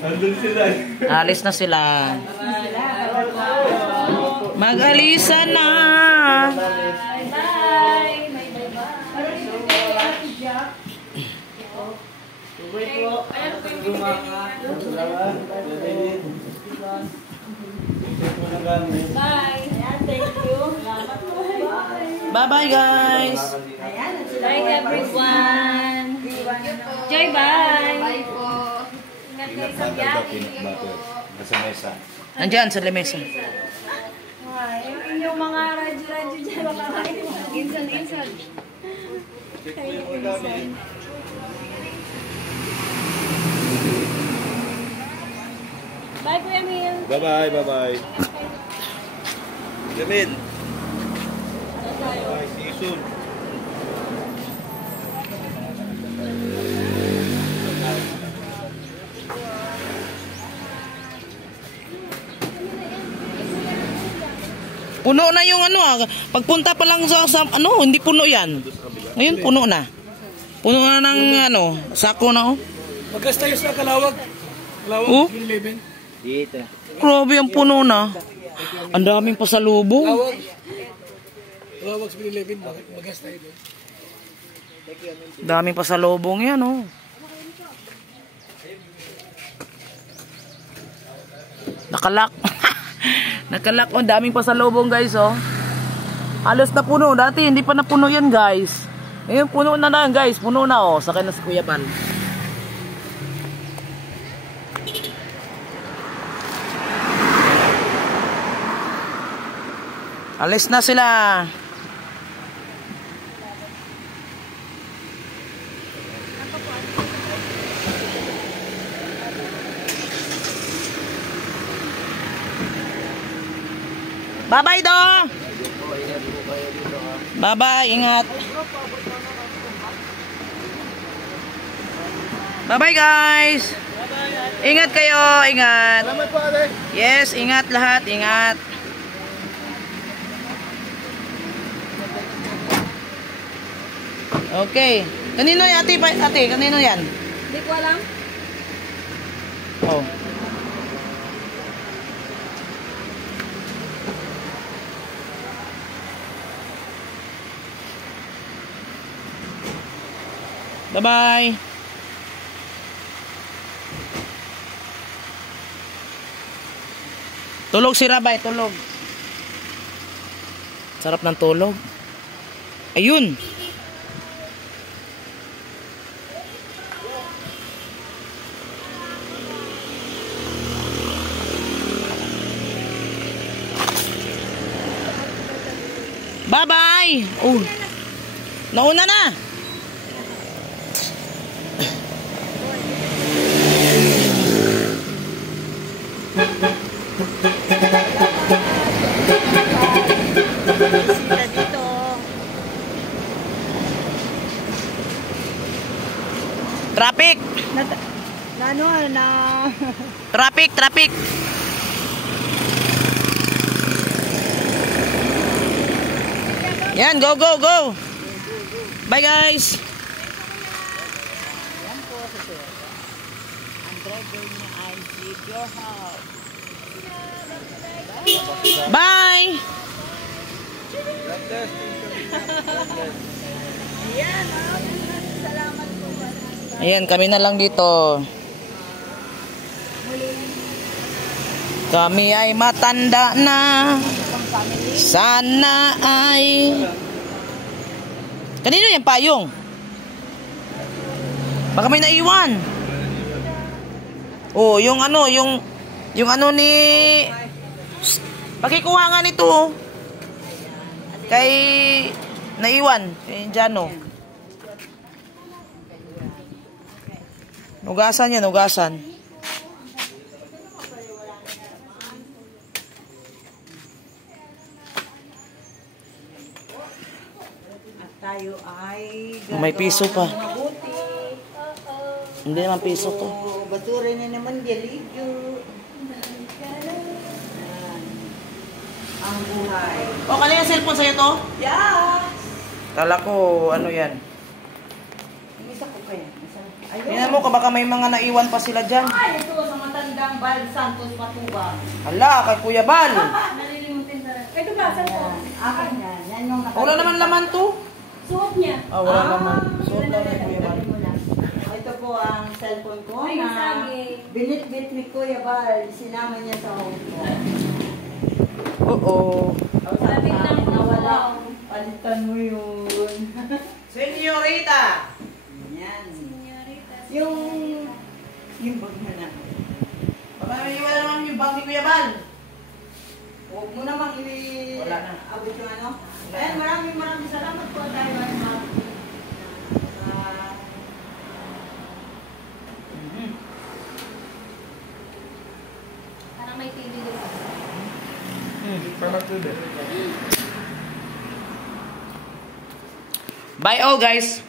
Andun sila. Alis na sila. Mag-alisa na. Bye-bye. Bye. Thank you. Bye-bye, guys. Bye, everyone. Joy, bye. Bye po. Ingat kayo sa biyahe. Nasa mesa. Nandyan sa lamesa. Yung mga radyo-radyo dyan. Insan. Bye, Kuya Mil. Bye-bye, bye-bye. Jamil. Bye, see you soon. Puno na yung ano, pagpunta pa lang sa ano, hindi puno yan. Ngayon puno na. Puno na ng ano, sako na oh. Magkas tayo sa Kalawag. Kalawag, Oh? 11. Dito. Grabe ang puno na. Ang daming pasalubong. Kalawag. Kalawag sa 11. Magkas tayo doon. Daming pasalubong yan oh. Nakalak. Nakalak oh, daming pasalubong guys oh. Halos na puno. Dati hindi pa napuno yan guys. Ngayon puno na lang guys. Puno na oh. Sakay na si Kuya Bal. Alis na sila. Bye-bye do. Bye-bye, ingat. Bye-bye guys. Ingat kayo, ingat. Salamat po, ate. Yes, ingat lahat, ingat. Okay. Kanino yan, ate? Ate, kanino yan? Hindi ko alam. Oh. Bye-bye. Tulog si Rabay, tulog. Sarap ng tulog. Ayun. Bye-bye. Oh. Nauna na. Sila dito. Traffic. Traffic. Yan, go. Bye guys. Yan po sa sir. Ang driver niya ay Jeep Your House. Bye. Ayan, kami na lang dito. Kami ay matanda na. Sana ay... Kanino yung payong? Baka may naiwan. Oh, yung ano ni... Pakikuha nga nito. Kay... Naiwan. Kay Jano. Nugasan yan, nugasan. At tayo ay May piso pa. mabuti. Hindi naman piso to. Basura na naman diligyo. Ang buhay. O, kali yung cellphone sa'yo to? Yeah! Kala ko, ano yan? Yung isa ko kaya. Tingnan mo, baka may mga naiwan pa sila dyan. Ay, ito sa matandang Bal Santos Matuba. Hala, kay Kuya Bal. Nalilimutin talaga. Ito ba? Saan po? Akin yan. Yan yung Wala naman laman to. Suot niya. Ah, wala naman. Suot lang ni Kuya Bal. Ito po ang cellphone ko Ay, na sabi. binit-bit ni Kuya Bal. Sinama niya sa home ko. Oo. Sabi lang po. Nawala. Palitan mo yun. Senyorita. Yan. Senyorita. Yung bag mo na. Baka may iwan naman yung bag ni Kuya Bal. Huwag mo namang Wala na. abot yung ano. Ayan, maraming salamat po tayo ay ma'am. Parang may TV din. Bye all guys.